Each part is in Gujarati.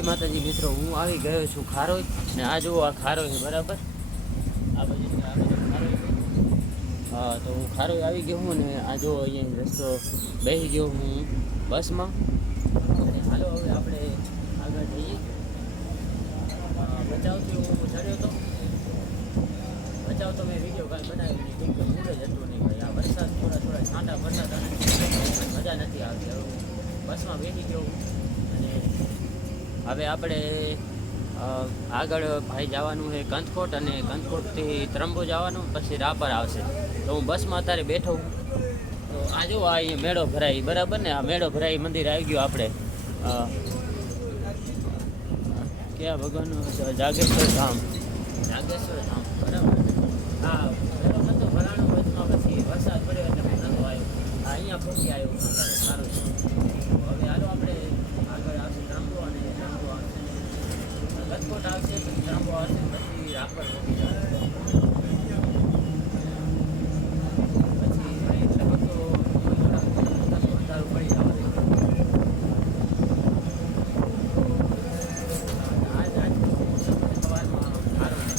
જય માતાજી, મિત્રો, હું આવી ગયો છું ખારોઈ ને આ જુઓ, આ ખારોઈ બરાબર? આ બાજુ આ હા, તો હું ખારોઈ આવી ગયો હું ને આ જો અહીંયા રસ્તો બેસી ગયો હું બસમાં. અને હાલો, હવે આપણે આગળ જઈએ. બચાવથી હું ચડ્યો હતો બચાવ તો મેં વીડિયો કાલ બનાવ્યો નહીં કેમ કે મૂડ જ હતું નહીં ભાઈ. આ વરસાદ થોડા થોડા છાંટા વરસાદ અને મજા નથી આવતી. હવે બસમાં બેસી ગયો અને હવે આપણે આગળ ભાઈ જવાનું છે કંથકોટ અને કંથકોટથી ત્રંબો જવાનું, પછી રાપર આવશે. તો હું બસમાં અત્યારે બેઠો છું. તો આ જો આ અહીંયા મેળો ભરાય, બરાબર ને? આ મેળો ભરાય મંદિર આવી ગયું આપણે. ક્યાં ભગવાનનું જાગેશ્વર ધામ. જાગેશ્વર ધામ, બરાબર. હા, બરાબર. તો ભરાણો વચમાં પછી વરસાદ પડ્યો એટલે આવ્યો અહીંયા પહોંચી આવ્યો. સારું છે તો હવે હાલો આપણે આગળ આવશે ત્રંબો અને ત્રંબો આવશે ગજકોટ આવશે પછી ત્રંબો આવશે પછી રાપર પહોંચી જશે પછી ભાઈ લગભગ તો અંધારું પડી જવાનું આજ આજ મોસમ સવારમાં સારો છે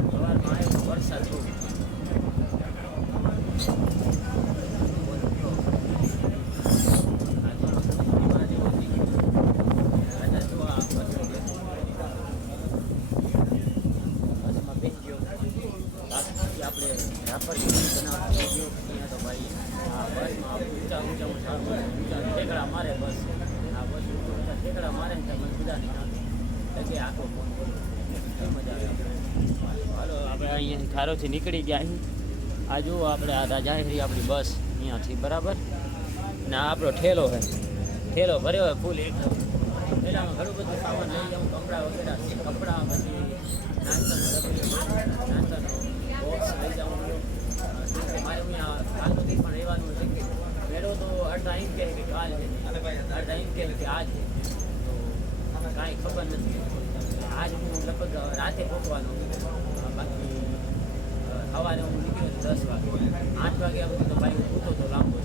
સવારમાં આવ્યો વરસાદ બહુ બસમાં બેસી ગયો બાકી આપણે રાપર જેવી બનાવવા ગયો અહીંયા તો ભાઈ આ બસમાં ઊંચા ઊંચા ઊંચા ઊંચા ઠેકડા મારે બસ આ બસ ઊંચા ઠેકડા મારે ને તો મને બધા નહીં નાખે એટલે આખો ફોન બોલો મજા આવે આપણે હાલો આપણે અહીંયાથી ખારોથી નીકળી ગયા અહીં આ જુઓ આપણે આ રાજાહેરી આપણી બસ. અહીંયાથી બરાબર ને આ આપણો ઠેલો છે ઠેલો ભર્યો હોય ફૂલ એકદમ ઠેલામાં ઘણું બધું સામાન લઈ જાઉં કપડાં વગેરે કપડાં પછી નાસ્તાનો ડબ્બો, નાસ્તાનો મારે અહીંયા હાલ પણ રહેવાનું છે કે મેળો તો અડધા એમ કહે કે છે અડધા એમ કહે કે છે તો કાંઈ ખબર નથી આજ હું લગભગ રાતે પહોંચવાનો બાકી સવારે હું નીકળ્યો દસ વાગે આઠ વાગે હું તો ભાઈ હું તો લાંબો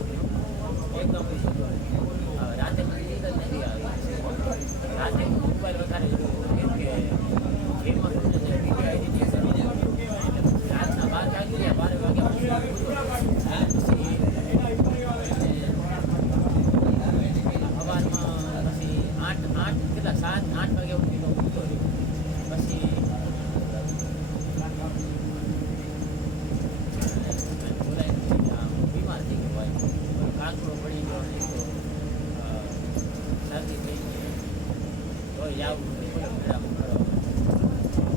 એકદમ સૂતો હતો. હવે રાતે મને નીંદ જ નથી આવી રાતે હું મોબાઈલ વધારે જોયો કેમ કે ગેમમાં શું છે વીડિયો આવી જશે એટલે રાતના બાર વાગી ગયા બાર વાગ્યા પછી હું સૂતો. પછી સવારમાં પછી આઠ આઠ કેટલા સાત આઠ વાગે ઉઠી ગયો પછી બોલાય પછી આ બીમાર થઈ ગયો ભાઈ કાંકરો પડી ગયો ને તો અ, શરદી થઈ ગઈ તો જવું પડ્યું મેળામાં ફરવા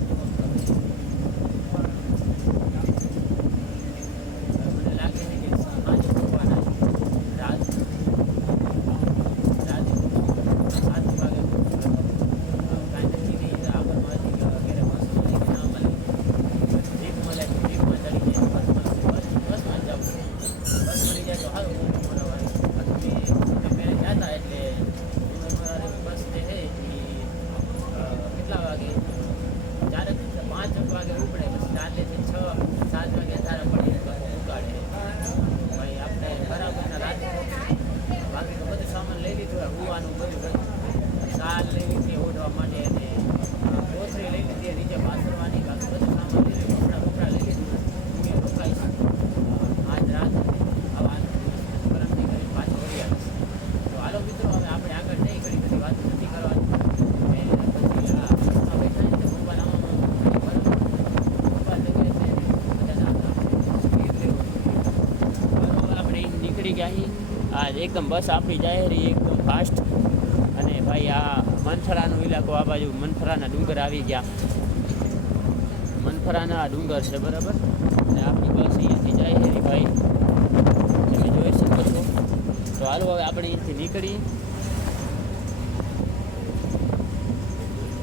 મને લાગે છે કે સાંજે ભગવાન રાત રાતે સાત વાગે કાંઈ નક્કી નહીં આગળમાંથી વગેરે બસો નહીં કે ના મળે જીપ મળે તો જીપમાં ચડી જાય બસમાં બસ બસમાં જ જવું બસ મળી જાય તો સારું ઉમરવાળી બાકી મેં ગયા હતા એટલે ઉમરવાળી બસ જે છે એ અ, કેટલા વાગે ચાર પાંચ વાગે ઉપડે પછી રાતેથી છ સાત વાગે તારા પડી ઉગાડે ભાઈ આપણે બરાબરના રાતે બાકી તો બધું સામાન લઈ લીધું હોય હુવાનું બધું બધું સાલ લઈ લીધી ઓઢવા માટે અને કોથળી લઈ લીધી નીચે પાથરવાની બાકી બધું સામાન લઈ લીધું કપડાં કપડાં લઈ લીધું હું એ રોકાઈશ અ, આજ રાત આવા પરમથી કરી પાછો વળી આવીશ તો હાલો મિત્રો હવે આપણે આગળ જઈ ઘણી બધી વાતો નથી કરવાની અને પછી આ બસમાં બેઠા ને તો મોબાઈલ આમાં મોબાઈલ લઈએ છે બધા ના સ્પીડ લેવું બરાબર આપણે અહીં આ એકદમ બસ આપણી જાય રહી એકદમ ફાસ્ટ અને ભાઈ આ મનફરાનો ઇલાકો આ બાજુ મનફરાના ડુંગર આવી ગયા. મનફરાના ડુંગર છે બરાબર? અને આપણી બસ અહીંયાથી જાય છે ભાઈ. તમે જોઈ શકો છો. તો હાલો હવે આપણે અહીંથી નીકળી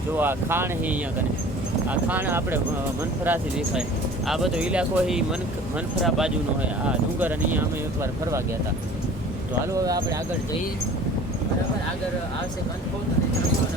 જો આ ખાણ છે અહીંયા કને. આ ખાણ આપણે મનફરાથી દેખાય. આ બધો ઇલાકો એ મન મનફરા બાજુનો હોય આ ડુંગર અને અહીંયા અમે એકવાર ફરવા ગયા હતા તો હાલો હવે આપણે આગળ જઈએ. બરાબર, આગળ આવશે અને